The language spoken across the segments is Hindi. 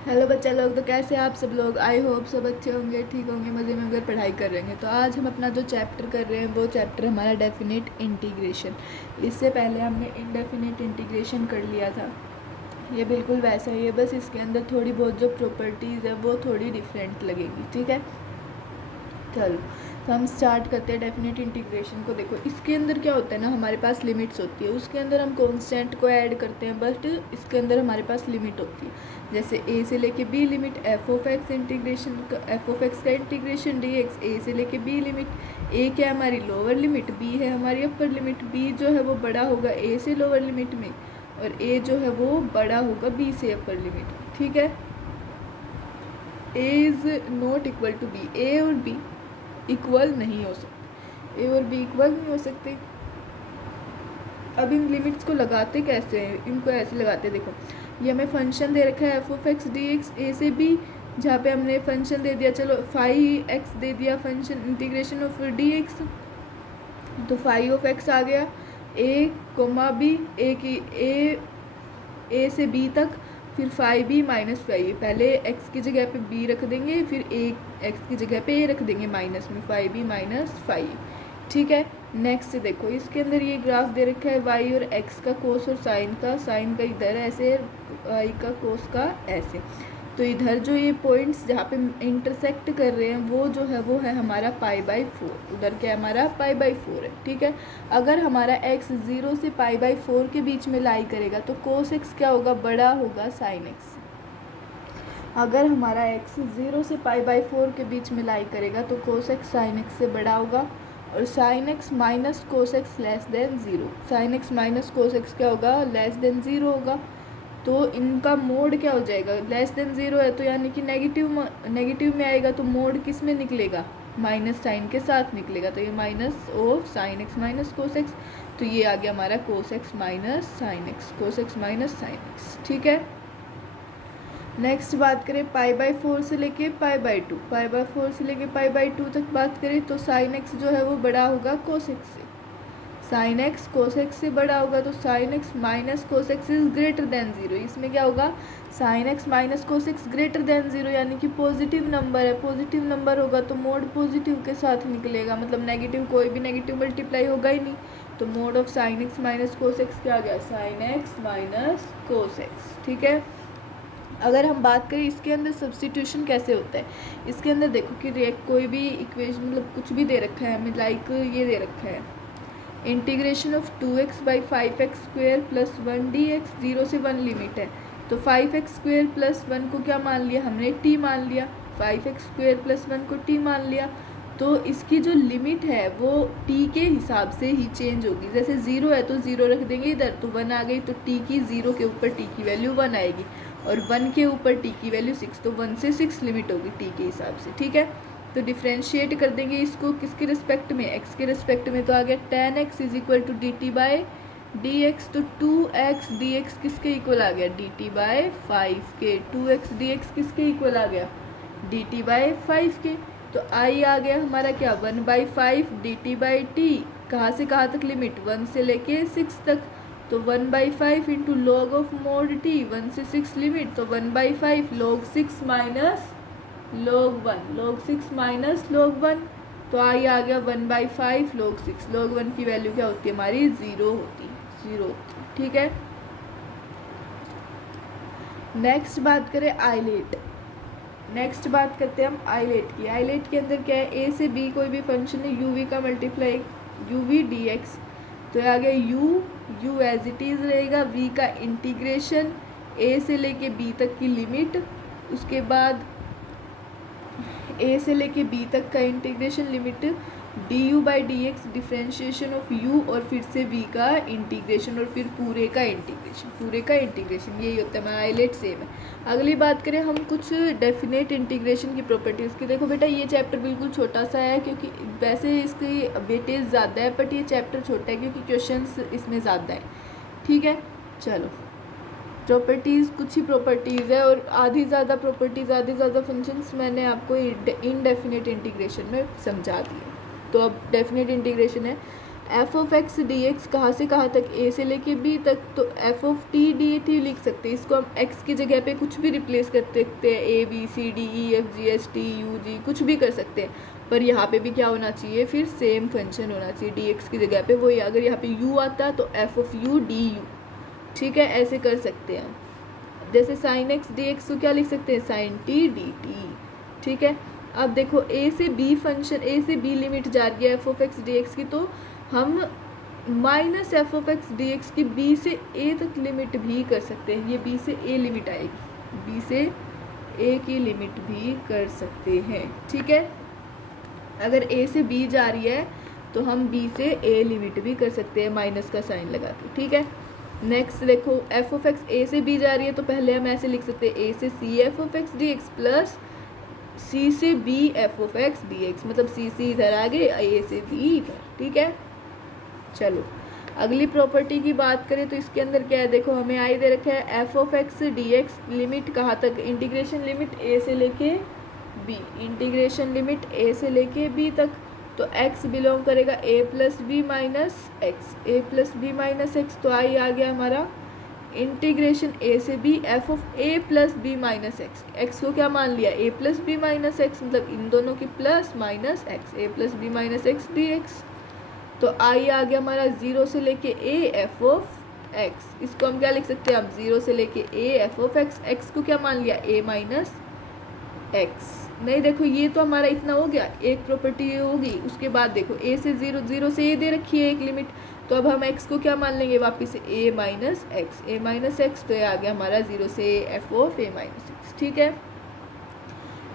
हेलो बच्चा लोग, तो कैसे आप सब लोग। आई होप सब अच्छे होंगे, ठीक होंगे, मज़े में अगर पढ़ाई कर रहे हैं। तो आज हम अपना जो चैप्टर कर रहे हैं वो चैप्टर हमारा डेफिनेट इंटीग्रेशन। इससे पहले हमने इनडेफिनेट इंटीग्रेशन कर लिया था। ये बिल्कुल वैसा ही है, बस इसके अंदर थोड़ी बहुत जो प्रॉपर्टीज़ है वो थोड़ी डिफरेंट लगेगी। ठीक है, चलो तो हम स्टार्ट करते हैं डेफिनेट इंटीग्रेशन को। देखो इसके अंदर क्या होता है ना, हमारे पास लिमिट्स होती है, उसके अंदर हम कांस्टेंट को ऐड करते हैं, बट इसके अंदर हमारे पास लिमिट होती है। जैसे ए से लेके b limit f of x integration का, एफ ऑफ एक्स का इंटीग्रेशन डी एक्स। ए से लेके बी लिमिट, ए क्या है हमारी लोअर लिमिट, बी है हमारी अपर लिमिट। बी जो है वो बड़ा होगा ए से लोअर लिमिट में, और ए जो है वो बड़ा होगा बी से अपर लिमिट। ठीक है, a is not equal to b, a और बी इक्वल नहीं हो सकते, ए और बी इक्वल नहीं हो सकते। अब इन लिमिट्स को लगाते कैसे हैं, इनको ऐसे लगाते हैं। देखो ये हमें फंक्शन दे रखा है f of x d x a से बी, जहाँ पे हमने फंक्शन दे दिया, चलो फाइव एक्स दे दिया function integration of D x, तो फाइव ऑफ एक्स आ गया ए कोमा बी, ए की ए से बी तक, फिर फाइव बी माइनस फाइव, पहले एक्स की जगह पे बी रख देंगे, फिर ए एक्स की जगह पे ए रख देंगे माइनस में, फाइव बी माइनस फाइव। ठीक है, नेक्स्ट देखो इसके अंदर ये ग्राफ दे रखा है वाई और एक्स का कोस और साइन का, साइन का इधर ऐसे, वाई का कोस का ऐसे। तो इधर जो ये पॉइंट्स जहाँ पे इंटरसेक्ट कर रहे हैं वो जो है वो है हमारा पाई बाई फोर, उधर क्या है हमारा पाई बाई फोर है। ठीक है, अगर हमारा एक्स 0 से पाई बाई फोर के बीच में लाई करेगा तो कोस एक्स क्या होगा, बड़ा होगा साइन एक्स। अगर हमारा एक्स 0 से पाई बाई फोर के बीच में लाई करेगा तो कोस एक्स साइन एक्स से बड़ा होगा, और sine x minus cos x less than zero. Sine x minus cos x क्या होगा, लेस देन ज़ीरो होगा। तो इनका मोड क्या हो जाएगा, लेस देन ज़ीरो है तो यानी कि नेगेटिव में आएगा, तो मोड किस में निकलेगा, माइनस साइन के साथ निकलेगा। तो ये minus of sine x minus cos x, तो ये आ गया हमारा cos x minus sine x, cos x minus sine x. ठीक है, नेक्स्ट बात करें पाई बाई फोर से लेके pi by two, pi by four से लेके पाई बाई टू तक बात करें तो साइन एक्स जो है वो बड़ा होगा कोस एक्स से, साइन एक्स कोस एक्स से बड़ा होगा, तो sine x minus cos x is greater than zero. इसमें क्या होगा, sine x minus cos x greater than zero, यानी कि पॉजिटिव नंबर है, पॉजिटिव नंबर होगा तो मोड पॉजिटिव के साथ निकलेगा, मतलब नेगेटिव, कोई भी नेगेटिव मल्टीप्लाई होगा ही नहीं। तो mode of sine x minus cos x क्या आ गया, sine x minus cos x. ठीक है, अगर हम बात करें इसके अंदर सब्सटीट्यूशन कैसे होता है, इसके अंदर देखो कि कोई भी इक्वेशन मतलब कुछ भी दे रखा है हमें, लाइक ये दे रखा है integration of 2x by 5x square plus 1 D x, 0 से 1 लिमिट है, तो 5x स्क्वेयर प्लस 1 को क्या मान लिया हमने, t मान लिया, 5x स्क्वेयर प्लस 1 को t मान लिया। तो इसकी जो लिमिट है वो t के हिसाब से ही चेंज होगी। जैसे 0 है तो 0 रख देंगे इधर, तो 1 आ गई, तो t की 0 के ऊपर t की वैल्यू 1 आएगी, और 1 के ऊपर t की वैल्यू 6, तो 1 से 6 लिमिट होगी t के हिसाब से। ठीक है, तो डिफ्रेंशिएट कर देंगे इसको किसके रिस्पेक्ट में, x के रिस्पेक्ट में, तो आ गया tan x is equal to d t by d x, तो 2x dx किसके इक्वल आ गया, डी टी बाई 5 के, 2x dx किसके इक्वल आ गया, डी टी बाई 5 के। तो आई आ गया हमारा क्या, 1/5 डी टी बाई टी, कहाँ से कहाँ तक लिमिट, 1 से लेके 6 तक, तो 1/5 into log of mode T, 1 से 6 लिमिट, तो 1/5 log 6 minus log 1, log 6 minus log 1, तो आई आ गया 1/5 log 6, log 1 की वैल्यू क्या होती है हमारी, 0 होती है, 0 होती है। ठीक है, नेक्स्ट बात करें आइलेट, नेक्स्ट बात करते हैं हम आइलेट की। आइलेट के अंदर क्या है, ए से बी कोई भी फंक्शन है, यू वी का multiply u v d x, तो आ गया यू एज इट इज़ रहेगा, वी का इंटीग्रेशन ए से लेके बी तक की लिमिट, उसके बाद ए से लेके बी तक का integration limit, D you by d x differentiation of you, और फिर से वी का इंटीग्रेशन, और फिर पूरे का इंटीग्रेशन, पूरे का इंटीग्रेशन, यही होता है हमारा आइलेट सेम है। अगली बात करें हम कुछ डेफिनेट इंटीग्रेशन की प्रॉपर्टीज़ की। देखो बेटा ये चैप्टर बिल्कुल छोटा सा है, क्योंकि वैसे इसकी वेटेज ज़्यादा है, बट ये चैप्टर छोटा है क्योंकि क्वेश्चंस इसमें ज़्यादा है। ठीक है, चलो प्रॉपर्टीज़ कुछ ही प्रॉपर्टीज़ है, और आधी ज़्यादा प्रॉपर्टीज़, आधी ज़्यादा फंक्शंस मैंने आपको इनडेफिनेट इंटीग्रेशन में समझा दिए। तो अब डेफिनेट इंटीग्रेशन है, f of x d x कहाँ से कहाँ तक, ए से लेके बी तक, तो f of T D T लिख सकते हैं। इसको हम एक्स की जगह पे कुछ भी रिप्लेस कर सकते हैं, a b c d e f g h t u g कुछ भी कर सकते हैं, पर यहाँ पे भी क्या होना चाहिए, फिर सेम फंक्शन होना चाहिए डी एक्स की जगह पे वही। अगर यहाँ पे यू आता तो f of U D you, ठीक है, ऐसे कर सकते हैं। जैसे साइन एक्स डी एक्स को क्या लिख सकते हैं, साइन टी डी टी, ठीक है। अब देखो ए से बी फंक्शन, ए से बी लिमिट जा रही है f of x d x की, तो हम minus F of x d x की बी से ए तक लिमिट भी कर सकते हैं। ये बी से ए लिमिट आएगी, बी से ए की लिमिट भी कर सकते हैं, ठीक है। अगर ए से बी जा रही है तो हम बी से ए लिमिट भी कर सकते हैं माइनस का साइन लगा के, ठीक है। नेक्स्ट देखो एफ ऑफ एक्स ए से बी जा रही है तो पहले हम ऐसे लिख सकते हैं ए से c f of x d x plus c से b f of x d x, मतलब सी से इधर आ गए, ए से बी इधर, ठीक है। चलो अगली प्रॉपर्टी की बात करें तो इसके अंदर क्या है, देखो हमें आई दे रखा है f of x d x limit कहाँ तक, इंटीग्रेशन लिमिट ए से लेके बी, इंटीग्रेशन लिमिट ए से लेके बी तक, तो x बिलोंग करेगा a plus b minus x, a plus b minus x, तो आई आ गया हमारा इंटीग्रेशन ए से b f of a plus b minus x, x को क्या मान लिया a plus b minus x, मतलब इन दोनों की plus minus x, a plus b minus x d x, तो आई आ गया हमारा जीरो से लेके ए एफ ऑफ एक्स, इसको हम क्या लिख सकते हैं, अब जीरो से लेके ए एफ ऑफ एक्स, एक्स को क्या मान लिया ए माइनस एक्स, नहीं देखो ये तो हमारा इतना हो गया, एक प्रॉपर्टी ये होगी, उसके बाद देखो ए से जीरो, जीरो से ए दे रखी है एक लिमिट, तो अब हम एक्स को क्या मान लेंगे वापस से ए माइनस एक्स, ए माइनस एक्स, तो ये आ गया हमारा जीरो से F of A minus x, ठीक है।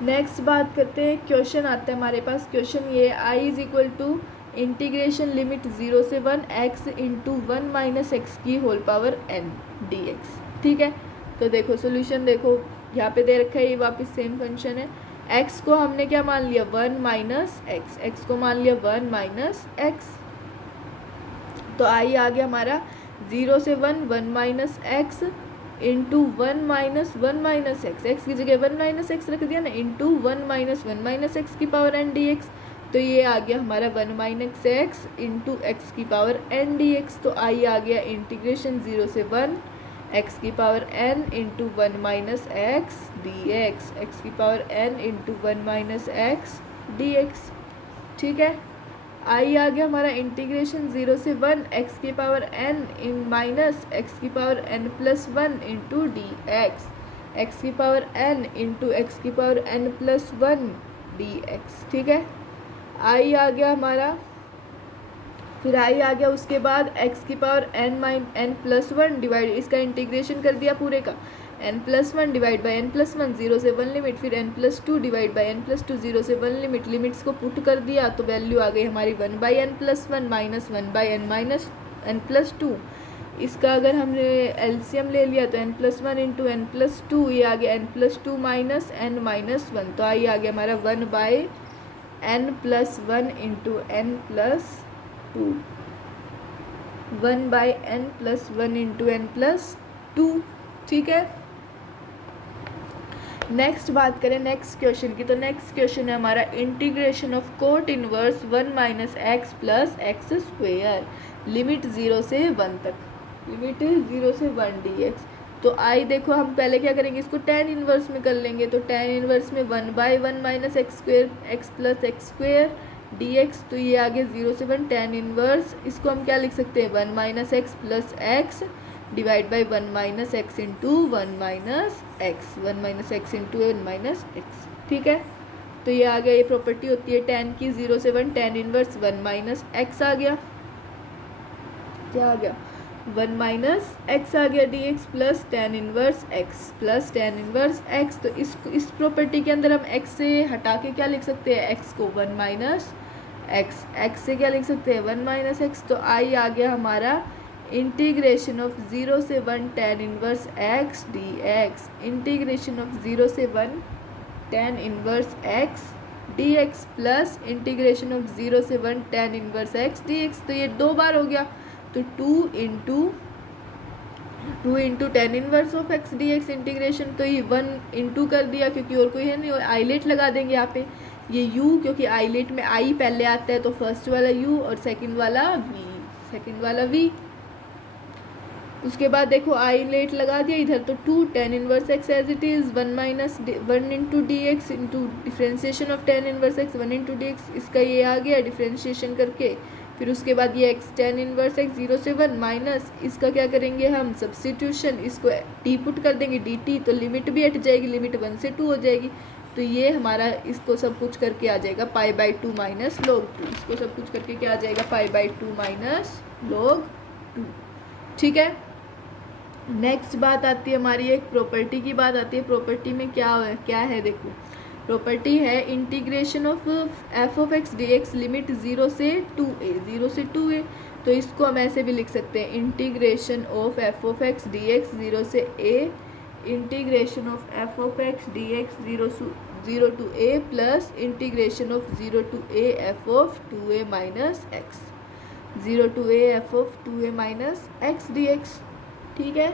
नेक्स्ट बात करते हैं, क्वेश्चन आता है हमारे पास, क्वेश्चन ये I is equal to integration limit zero से one x into one minus x की whole power n d x, ठीक है। तो देखो सोल्यूशन देखो यहाँ पे दे रखा है, ये वापस सेम फंक्शन है, x को हमने क्या मान लिया वन माइनस एक्स, एक्स को मान लिया वन माइनस एक्स, तो आई आ गया हमारा जीरो से one one minus x into one minus x, x की जगह वन माइनस एक्स रख दिया ना, इंटू वन माइनस एक्स की पावर एन डी एक्स, तो ये आ गया हमारा one minus x into x की पावर एन डी एक्स, तो आई आ गया इंटीग्रेशन जीरो से वन एक्स की power n into one minus x d x, x की power n into one minus x d x, ठीक है। आई आ गया हमारा इंटीग्रेशन जीरो से वन एक्स की power n in minus x की power n plus one into d x, x की पावर एन इंटू एक्स की power n plus one d x, ठीक है। आई आ गया हमारा, फिर आई आ गया उसके बाद एक्स की power n plus one divide, इसका इंटीग्रेशन कर दिया पूरे का, n plus one divide by n plus one, zero से वन लिमिट, फिर n plus two divide by n plus two, zero से वन लिमिट, लिमिट्स को पुट कर दिया तो वैल्यू आ गई हमारी one by n plus one minus one by n minus n plus two, इसका अगर हमने एलसीएम ले लिया तो N plus one into n plus two, ये आ गया n plus two minus n minus one, तो आई आ गया हमारा one by n plus one into n plus two, one by n plus one into n plus two, ठीक है। नेक्स्ट बात करें नेक्स्ट क्वेश्चन की, तो नेक्स्ट क्वेश्चन है हमारा integration of cot inverse one minus x plus x square, limit zero से वन तक, लिमिट जीरो से वन डी एक्स, तो आई देखो हम पहले क्या करेंगे, इसको टेन इनवर्स में कर लेंगे, तो टेन इनवर्स में one by one minus x square x plus x square D x, तो ये आगे जीरो से वन टेन इनवर्स, इसको हम क्या लिख सकते हैं one minus x plus x divide by one minus x into one minus x, one minus x into one minus x, ठीक है। तो ये आ गया, ये प्रॉपर्टी होती है टेन की, जीरो से one tan inverse one minus x आ गया, क्या आ गया वन माइनस एक्स आ गया d x plus tan inverse x plus tan inverse x, तो इस प्रॉपर्टी के अंदर हम एक्स से हटा के क्या लिख सकते हैं, एक्स को वन माइनस एक्स, एक्स से क्या लिख सकते हैं वन माइनस एक्स, तो आई आ गया हमारा इंटीग्रेशन ऑफ जीरो से one tan inverse x d x, integration of zero से one tan inverse x d x plus integration of zero से one tan inverse x d x, तो ये दो बार हो गया, तो two into tan inverse of x d x integration, तो ये वन इंटू कर दिया क्योंकि और कोई है नहीं, और आईलेट लगा देंगे यहाँ पे, ये u क्योंकि आईलेट में आई पहले आता है तो फर्स्ट वाला u और सेकंड वाला v, सेकंड वाला v। उसके बाद देखो आई लेट लगा दिया इधर, तो 2 tan inverse x as it is 1 into d x into differentiation of tan inverse x 1 into d x, इसका ये आ गया डिफ्रेंशिएशन करके। फिर उसके बाद ये x tan इनवर्स x 0 से 1 माइनस इसका क्या करेंगे हम सब्स्टिट्यूशन, इसको t पुट कर देंगे dt, तो लिमिट भी हट जाएगी, लिमिट 1 से 2 हो जाएगी। तो ये हमारा इसको सब कुछ करके आ जाएगा π/2 माइनस log 2, इसको सब कुछ करके क्या आ जाएगा π/2 माइनस log 2। ठीक है, नेक्स्ट बात आती है हमारी एक प्रॉपर्टी की बात आती है। प्रॉपर्टी में क्या है देखो, प्रॉपर्टी है integration of f of x d x limit 0 से 2a, 0 से 2a। तो इसको हम ऐसे भी लिख सकते हैं integration of f of x d x 0 से a, integration of f of x d x 0 to a plus integration of 0 to a f of 2a minus x, 0 to a f of 2a minus x d x. ठीक है,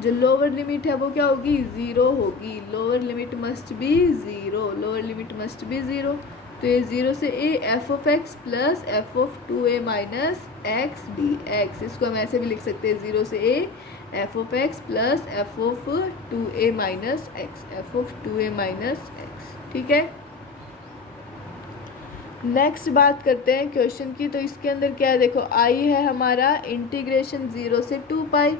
जो लोअर लिमिट है वो क्या होगी 0 होगी, lower limit must be 0, lower limit must be 0। तो ये 0 से a f of x plus F of 2a minus x d x, इसको हम ऐसे भी लिख सकते हैं 0 से a f of x plus F of 2a minus x, f of 2a minus x. ठीक है, नेक्स्ट बात करते हैं क्वेश्चन की। तो इसके अंदर क्या है देखो, आई है हमारा इंटीग्रेशन 0 से 2 पाई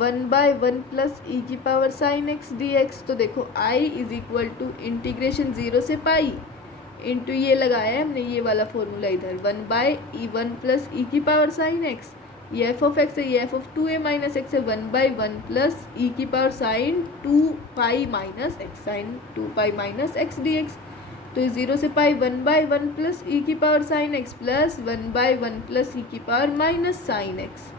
1/1 प्लस ई की power sine x d x. तो देखो आई इज इक्वल टू इंटीग्रेशन 0 से पाई इंटू ये लगाया है हमने ये वाला फॉर्मूला इधर 1/1 प्लस ई की पावर साइन एक्स, ये एफ ऑफ एक्स है, ये F of 2a minus x है, 1/1 प्लस ई की power sine 2 minus x, sine 2 minus x d x. तो 0 से पाई 1/1 प्लस ई की power sine x plus 1/1 plus e की power minus sine x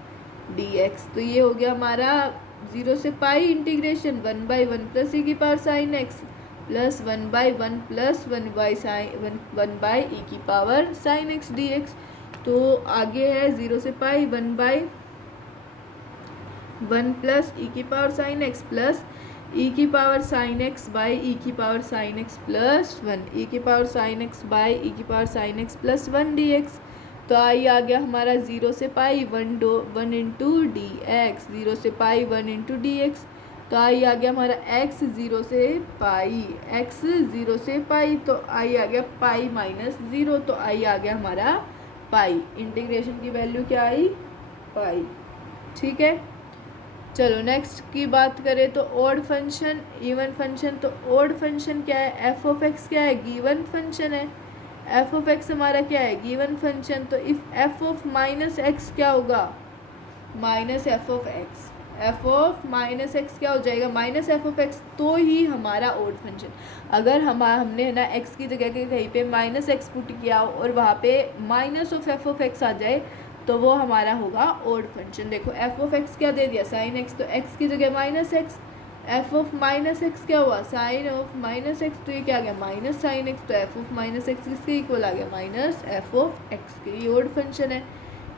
d x. तो ये हो गया हमारा 0 से पाई इंटीग्रेशन 1/1 प्लस ई की power sine x plus 1/1 plus 1 ई की power sine x d x. तो आगे है 0 से पाई 1/1 प्लस ई की power sine x plus e की power sine x by E की पावर साइन एक्स प्लस 1, ई की power sine x by E की power sine x plus 1 D x. तो आई आ गया हमारा 0 से पाई 1 इंटू डी एक्स, 0 से पाई 1 इंटू डी एक्स। तो आई आ गया हमारा x 0 से पाई, x 0 से पाई, तो आई आ गया पाई माइनस 0, तो आई आ गया हमारा पाई। इंटीग्रेशन की वैल्यू क्या आई पाई। ठीक है, चलो नेक्स्ट की बात करें तो ऑड फंक्शन इवन फंक्शन। तो ऑड फंक्शन क्या है, एफ ऑफ एक्स क्या है गिवन फंक्शन है, एफ ऑफ एक्स हमारा क्या है गिवन फंक्शन। तो if F of minus x क्या होगा minus F of x, f of minus x क्या हो जाएगा माइनस एफ ऑफ एक्स, तो ही हमारा ऑड फंक्शन। अगर हमने ना एक्स की जगह के कहीं पे माइनस एक्स पुट किया और वहाँ पे minus of f of x आ जाए तो वो हमारा होगा ऑड फंक्शन। देखो एफ ऑफ एक्स क्या दे दिया साइन एक्स, तो एक्स की जगह minus x, f of minus x क्या हुआ साइन ऑफ माइनस एक्स, तो ये क्या आ गया माइनस साइन एक्स। तो एफ ऑफ माइनस एक्स किसके इक्वल आ गया माइनस एफ ऑफ एक्स के, ये ऑड फंक्शन है।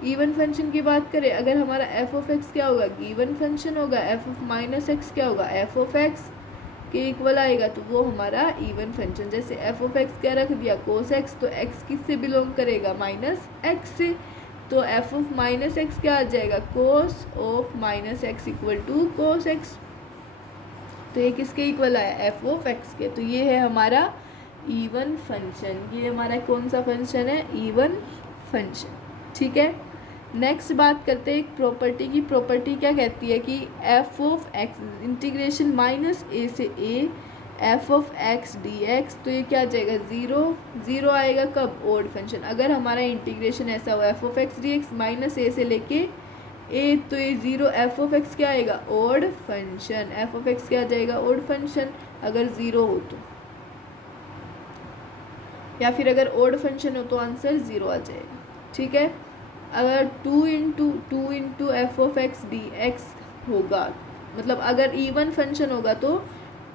इवन फंक्शन की बात करें, अगर हमारा एफ ऑफ एक्स क्या होगा गिवन फंक्शन होगा, एफ ऑफ माइनस एक्स क्या होगा एफ ऑफ एक्स के इक्वल आएगा, तो वो हमारा इवन फंक्शन। जैसे एफ ऑफ एक्स क्या रख दिया कोस एक्स, तो एक्स किससे बिलोंग करेगा माइनस एक्स से, तो एफ ऑफ माइनस एक्स क्या आ जाएगा cos of minus x equal to cos x. तो ये किसके इक्वल आया एफ ऑफ एक्स के। तो ये है हमारा इवन फंक्शन, ये हमारा कौन सा फंक्शन है इवन फंक्शन। ठीक है, नेक्स्ट बात करते हैं एक प्रॉपर्टी की। प्रॉपर्टी क्या कहती है कि f of x integration minus a से a f of x d x, तो ये क्या आ जाएगा 0 आएगा कब ऑड फंक्शन। अगर हमारा इंटीग्रेशन ऐसा हो f of x d x minus a से लेके ए, तो ये 0 एफ ऑफ एक्स क्या आएगा odd function, F of x क्या आ जाएगा ऑड फंक्शन अगर 0 हो तो, या फिर अगर ऑड फंक्शन हो तो आंसर 0 आ जाएगा। ठीक है, अगर 2 into F of x d x होगा, मतलब अगर इवन फंक्शन होगा तो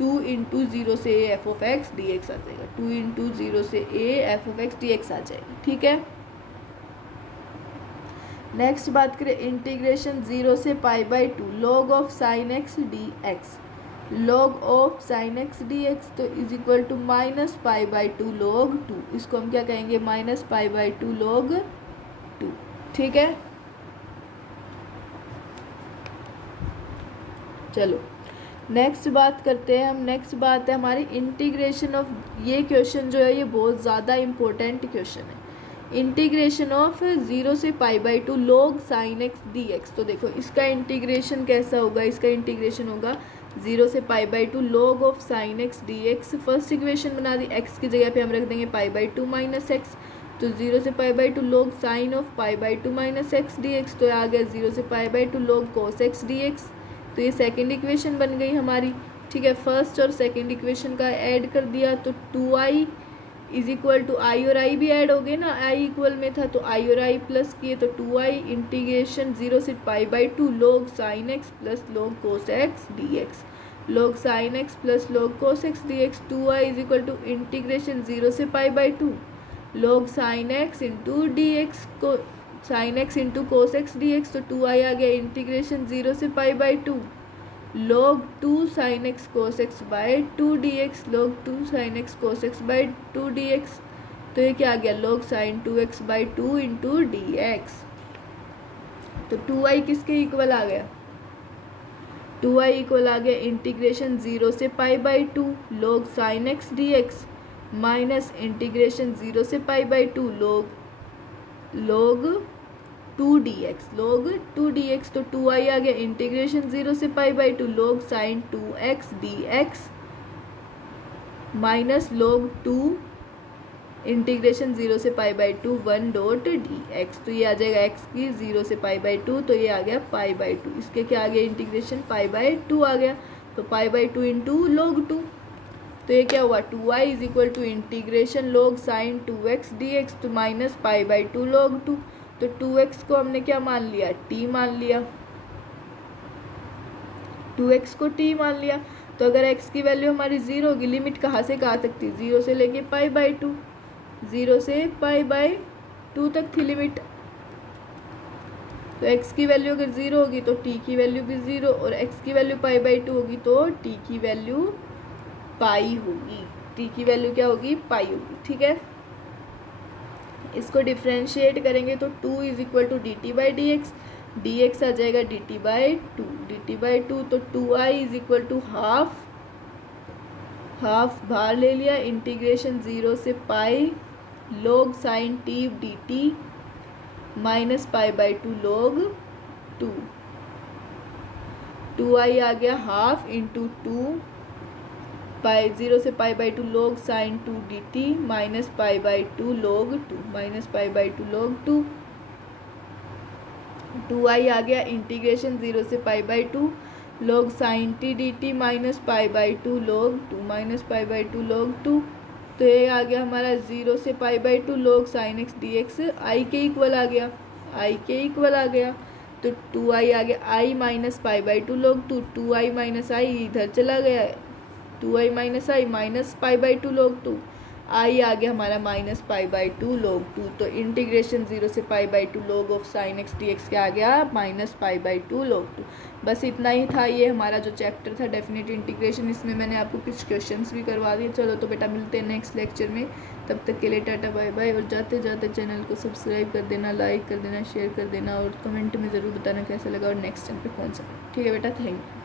2 इंटू 0 से a f of x d x आ जाएगा, 2 इंटू 0 से a f of x d x आ जाएगा। ठीक है, नेक्स्ट बात करें इंटीग्रेशन 0 से π/2 log of sine x d x, log of sine x d x तो is equal to minus π/2 log 2, इसको हम क्या कहेंगे माइनस π/2 log 2। ठीक है, चलो नेक्स्ट बात करते हैं हम। नेक्स्ट बात है हमारी इंटीग्रेशन ऑफ, ये क्वेश्चन जो है ये बहुत ज़्यादा इम्पोर्टेंट क्वेश्चन है। इंटीग्रेशन ऑफ 0 से π/2 log sin x dx। तो देखो इसका इंटीग्रेशन कैसा होगा, इसका इंटीग्रेशन होगा 0 से π/2 log of sin x dx। First equation बना दी, x की जगह पे हम रख देंगे π/2 माइनस एक्स, तो 0 से π/2 log sin of π/2 minus x dx। तो आ गया 0 से π/2 log cos x dx। तो ये सेकेंड इक्वेशन बन गई हमारी। ठीक है, फर्स्ट और सेकेंड इक्वेशन का ऐड कर दिया, तो 2i इज इक्वल टू, आई और आई भी ऐड हो गए ना, आई इक्वल में था तो आई और आई प्लस किए, तो 2i इंटीग्रेशन 0 से π/2 log sin x plus log cos x dx। log sin x plus log cos x dx। 2i is equal to integration 0 से π/2 log sin x into d x को sin x into cos x dx। तो 2i आ गया इंटीग्रेशन 0 से π/2 log 2 sin x cos x by 2 dx। log 2 sin x cos x by 2 dx। तो ये क्या आ गया log sin 2x by 2 into dx। तो 2i किसके इक्वल आ गया, 2i इक्वल आ गया इंटीग्रेशन 0 से π/2 log sin x dx minus integration 0 से π/2 log 2 dx। log 2 dx। तो 2i आ गया इंटीग्रेशन 0 से π/2 log sin 2x dx minus log 2 integration 0 से π/2 1 डॉट dx। तो ये आ जाएगा x की 0 से π/2, तो ये आ गया π/2। इसके क्या आ गया इंटीग्रेशन π/2 आ गया, तो π/2 इंटू log 2। तो ये क्या हुआ 2i is equal to integration log sin 2x dx तो माइनस π/2 log 2। तो 2x को हमने क्या मान लिया, t मान लिया, 2x को t मान लिया। तो अगर x की वैल्यू हमारी 0 होगी, लिमिट कहाँ से कहाँ तक थी, 0 से लेके π/2, 0 से π/2 तक थी लिमिट। तो x की वैल्यू अगर 0 होगी तो t की वैल्यू भी 0, और x की वैल्यू π/2 होगी तो t की वैल्यू पाई होगी, t की वैल्यू क्या होगी, पाई होगी। ठीक है, इसको डिफ्रेंशिएट करेंगे तो 2 is equal to dt by d x, d x आ जाएगा dt बाई 2, dt बाई 2। तो 2i is equal to half, half बाहर ले लिया, इंटीग्रेशन 0 से pi log sin t dt minus π/2 log 2। 2i आ गया हाफ इंटू 2 0 से π/2 log sin 2 dt minus π/2 log 2, minus π/2 log 2। 2i आ गया इंटीग्रेशन 0 से π/2 log sin t dt minus π/2 log 2, minus π/2 log 2। तो ये आ गया हमारा 0 से π/2 log sin x dx i के इक्वल आ गया, i के इक्वल आ गया। तो 2i आ गया i minus π/2 log 2, 2i minus i इधर चला गया, 2i minus i minus π/2 log 2, i आ गया हमारा माइनस π/2 log 2। तो इंटीग्रेशन 0 से π/2 log of sin x dx क्या आ गया, माइनस π/2 log 2। बस इतना ही था, ये हमारा जो चैप्टर था डेफिनेट इंटीग्रेशन, इसमें मैंने आपको कुछ क्वेश्चंस भी करवा दिए। चलो तो बेटा मिलते हैं नेक्स्ट लेक्चर में, तब तक के लिए टाटा बाय बाय। और जाते जाते चैनल को सब्सक्राइब कर देना, लाइक कर देना, शेयर कर देना, और कमेंट में ज़रूर बताना कैसा लगा और नेक्स्ट टाइम पे कौन सा। ठीक है बेटा, थैंक यू।